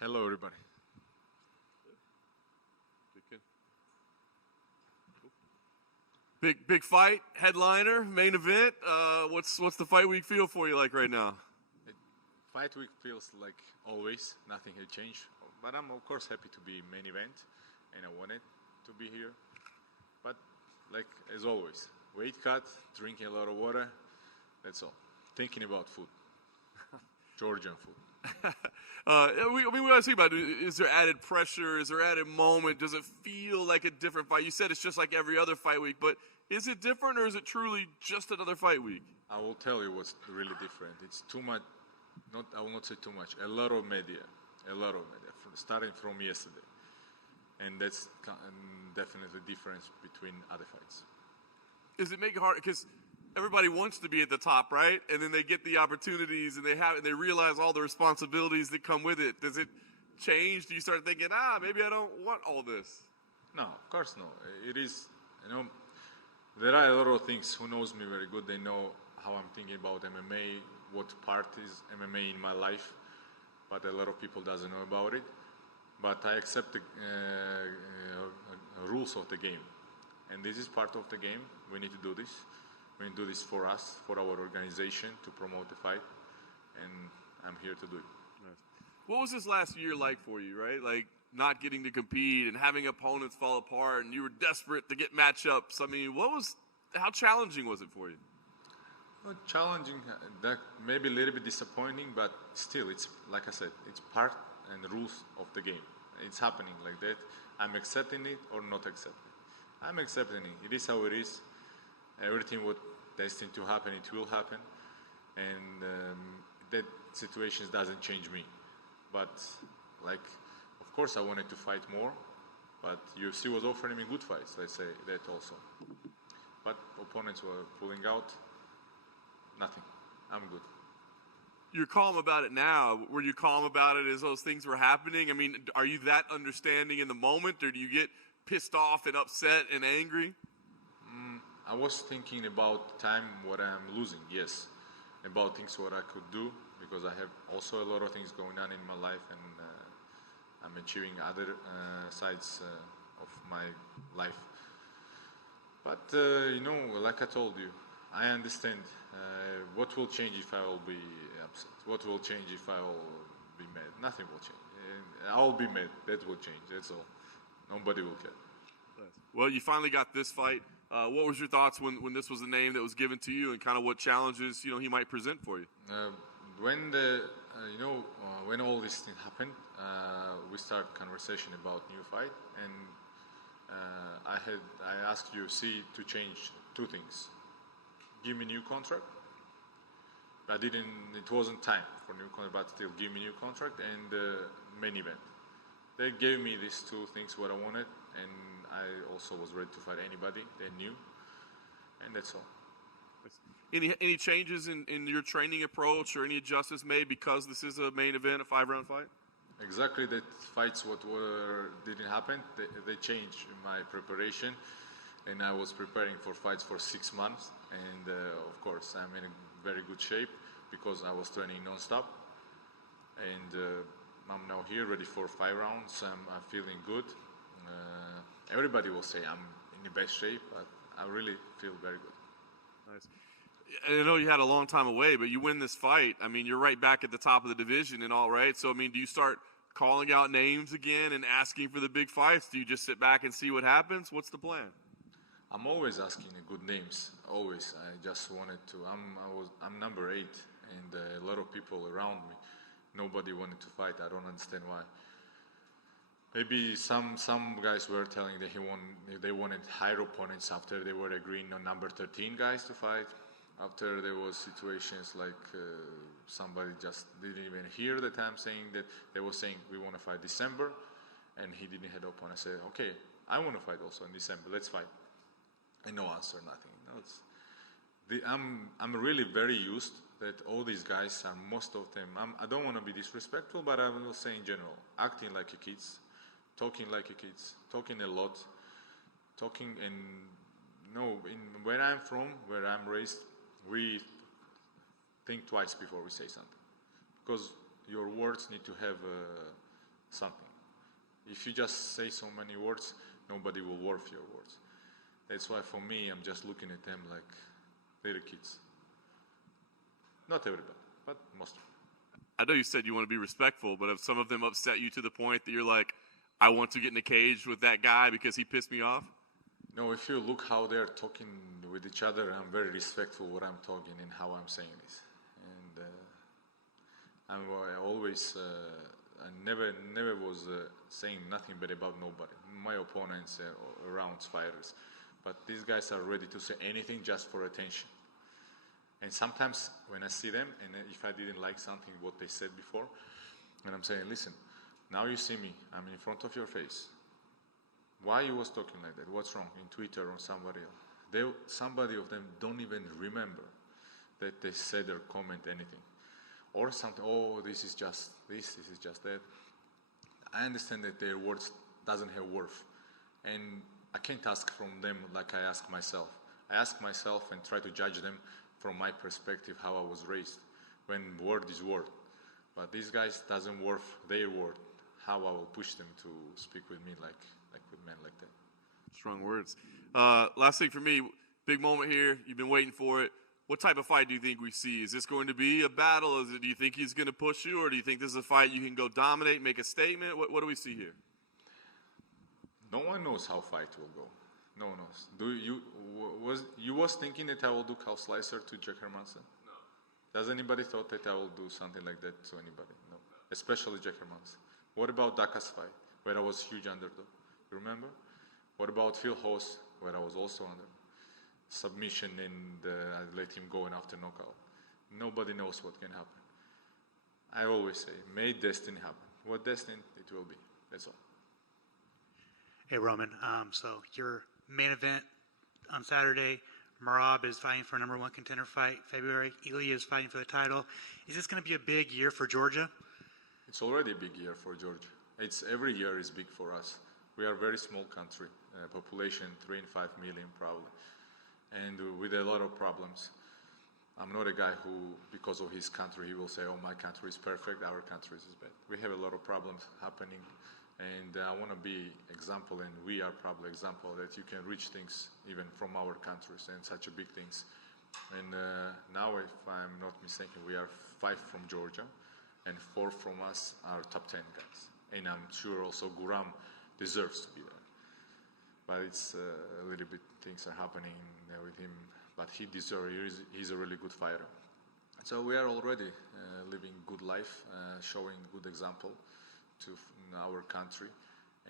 Hello, everybody. Big fight, headliner, main event. What's the fight week feel for you like right now? Fight week feels like always. Nothing has changed. But I'm, of course, happy to be main event. And I wanted to be here. But, like, as always, weight cut, drinking a lot of water. That's all. Thinking about food. Georgian food. We gotta think about it. Is there added pressure? Is there added moment? Does it feel like a different fight? You said it's just like every other fight week, but is it different or is it truly just another fight week? I will tell you what's really different. It's too much, I will not say too much, a lot of media, starting from yesterday. And that's definitely the difference between other fights. Does it make it hard? Because everybody wants to be at the top, right? And then they get the opportunities and they realize all the responsibilities that come with it. Does it change? Do you start thinking, maybe I don't want all this? No, of course no. It is, there are a lot of things. Who knows me very good, they know how I'm thinking about MMA, what part is MMA in my life, but a lot of people doesn't know about it. But I accept the rules of the game. And this is part of the game. We need to do this. We do this for us, for our organization, to promote the fight, and I'm here to do it. Nice. What was this last year like for you, right? Like not getting to compete and having opponents fall apart, and you were desperate to get matchups. I mean, how challenging was it for you? Well, challenging, that maybe a little bit disappointing, but still, it's like I said, it's part and the rules of the game. It's happening like that. I'm accepting it or not accepting it. I'm accepting it. It is how it is. Everything what destined to happen, it will happen, and that situation doesn't change me. But like, of course, I wanted to fight more, but UFC was offering me good fights. Let's say that also. But opponents were pulling out. Nothing. I'm good. You're calm about it now. Were you calm about it as those things were happening? I mean, are you that understanding in the moment, or do you get pissed off and upset and angry? I was thinking about time what I'm losing, yes. About things what I could do, because I have also a lot of things going on in my life, and I'm achieving other sides of my life. But, like I told you, I understand what will change if I will be upset. What will change if I will be mad. Nothing will change. I will be mad. That will change. That's all. Nobody will care. Well, you finally got this fight. What was your thoughts when this was the name that was given to you, and kind of what challenges he might present for you? When when all this thing happened, we started conversation about new fight, and I asked UFC to change two things: give me new contract. It wasn't time for new contract, but still give me new contract and main event. They gave me these two things what I wanted, and I also was ready to fight anybody they knew, and that's all. Any changes in your training approach or any adjustments made because this is a main event, a 5-round fight? Exactly, that fights didn't happen. They changed my preparation, and I was preparing for fights for 6 months, and of course I'm in a very good shape because I was training non-stop, and I'm now here ready for 5 rounds. I'm feeling good. Everybody will say I'm in the best shape, but I really feel very good. Nice. I know you had a long time away, but you win this fight. I mean, you're right back at the top of the division and all, right? So, I mean, do you start calling out names again and asking for the big fights? Do you just sit back and see what happens? What's the plan? I'm always asking good names. Always. I just wanted to. I'm number 8, and a lot of people around me. Nobody wanted to fight. I don't understand why. Maybe some guys were telling that they wanted higher opponents after they were agreeing on number 13 guys to fight. After there was situations like somebody just didn't even hear that I'm saying that they were saying we want to fight December, and he didn't head up. And I said, okay, I want to fight also in December. Let's fight. And no answer, nothing. I'm really very used that all these guys are, most of them. I don't want to be disrespectful, but I will say in general, acting like a kids. Talking like a kids, talking a lot, talking, and where I'm from, where I'm raised, we think twice before we say something, because your words need to have something. If you just say so many words, nobody will worth your words. That's why for me, I'm just looking at them like little kids. Not everybody, but most of them. I know you said you want to be respectful, but have some of them upset you to the point that you're like, I want to get in a cage with that guy because he pissed me off? No, if you look how they're talking with each other, I'm very respectful what I'm talking and how I'm saying this. And I never was saying nothing bad about nobody. My opponents around fighters. But these guys are ready to say anything just for attention. And sometimes when I see them, and if I didn't like something what they said before, and I'm saying, listen, now you see me, I'm in front of your face. Why you was talking like that? What's wrong? In Twitter or somebody else? Somebody of them don't even remember that they said or comment anything. Or something, oh, this is just this is just that. I understand that their words doesn't have worth. And I can't ask from them like I ask myself. I ask myself and try to judge them from my perspective, how I was raised. When word is word. But these guys doesn't worth their word. How I will push them to speak with me like with men like that. Strong words. Last thing for me, big moment here. You've been waiting for it. What type of fight do you think we see? Is this going to be a battle? Do you think he's going to push you, or do you think this is a fight you can go dominate, make a statement? What do we see here? No one knows how fight will go. No one knows. You was thinking that I will do cow slicer to Jack Hermanson? No. Does anybody thought that I will do something like that to anybody? No. Especially Jack Hermanson. What about Daka's fight, where I was huge underdog? Remember? What about Phil Host, where I was also under submission and I let him go and after knockout? Nobody knows what can happen. I always say, may destiny happen. What destiny it will be. That's all. Hey Roman, so your main event on Saturday, Marab is fighting for a #1 contender fight. February, Ilya is fighting for the title. Is this going to be a big year for Georgia? It's already a big year for Georgia. Every year is big for us. We are a very small country, population 3 and 5 million probably, and with a lot of problems. I'm not a guy who, because of his country, he will say, oh, my country is perfect, our country is bad. We have a lot of problems happening, and I want to be example, and we are probably example that you can reach things even from our countries and such a big things. And now, if I'm not mistaken, we are 5 from Georgia, and 4 from us are top 10 guys. And I'm sure also Guram deserves to be there. But it's a little bit things are happening with him. But he deserves. He's a really good fighter. So we are already living good life, showing good example to our country,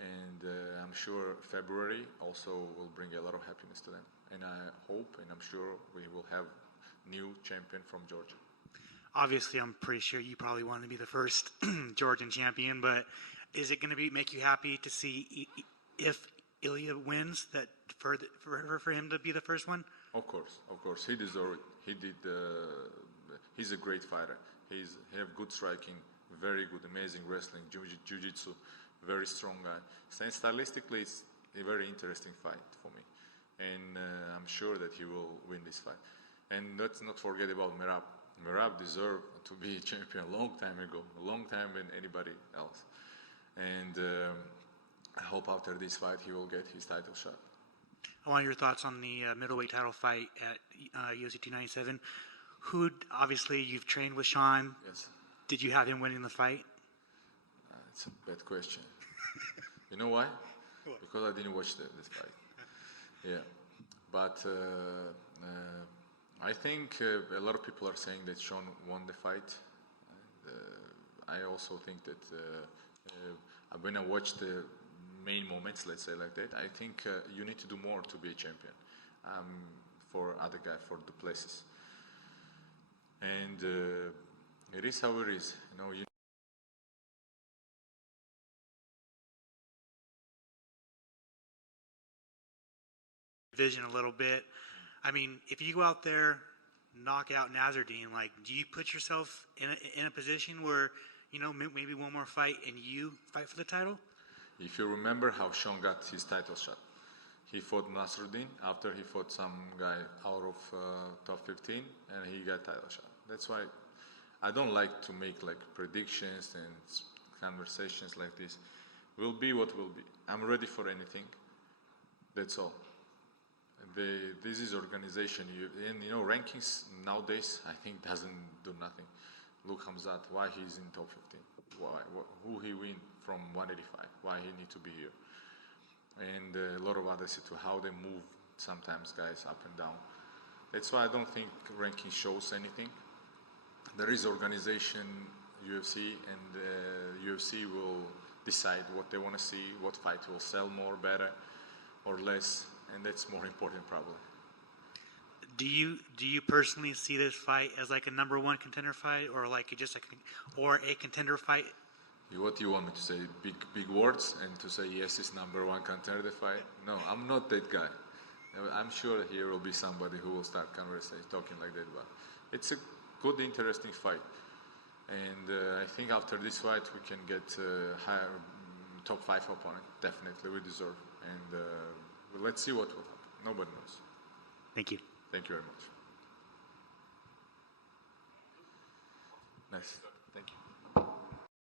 and I'm sure February also will bring a lot of happiness to them. And I hope, and I'm sure we will have new champion from Georgia. Obviously, I'm pretty sure you probably want to be the first Georgian champion, but is it going to make you happy to see if Ilya wins that for him to be the first one? Of course, he deserves it. He's a great fighter. He have good striking, very good, amazing wrestling, jiu-jitsu, very strong guy. And stylistically, it's a very interesting fight for me, and I'm sure that he will win this fight. And let's not forget about Merab. Merab deserved to be champion a long time ago, a long time than anybody else. And I hope after this fight he will get his title shot. I want your thoughts on the middleweight title fight at UFC 297. Obviously, you've trained with Sean. Yes. Did you have him winning the fight? It's a bad question. You know why? What? Because I didn't watch this fight. Yeah. But I think a lot of people are saying that Sean won the fight. I also think that when I watched the main moments, let's say like that, I think you need to do more to be a champion. For other guy, for the Plessis. And it is how it is. You know, Vision a little bit. I mean, if you go out there, knock out Nasruddin, like, do you put yourself in a position where, you know, maybe one more fight and you fight for the title? If you remember how Sean got his title shot, he fought Nasruddin after he fought some guy out of top 15, and he got title shot. That's why I don't like to make like predictions and conversations like this. Will be what will be. I'm ready for anything. That's all. This is organization. And rankings nowadays, I think, doesn't do nothing. Look Hamzat, why he's in top 15. Who he win from 185. Why he need to be here. And a lot of others to how they move sometimes guys up and down. That's why I don't think ranking shows anything. There is organization, UFC, and UFC will decide what they want to see, what fight will sell more, better, or less, and that's more important probably. Do you personally see this fight as like a number one contender fight, or like a contender fight? What do you want me to say? Big words and to say yes, it's number one contender fight? No, I'm not that guy. I'm sure here will be somebody who will start conversation talking like that, but it's a good, interesting fight. And I think after this fight we can get higher top 5 opponent. Definitely, we deserve. And let's see what will happen. Nobody knows. Thank you. Thank you very much. Nice. Thank you.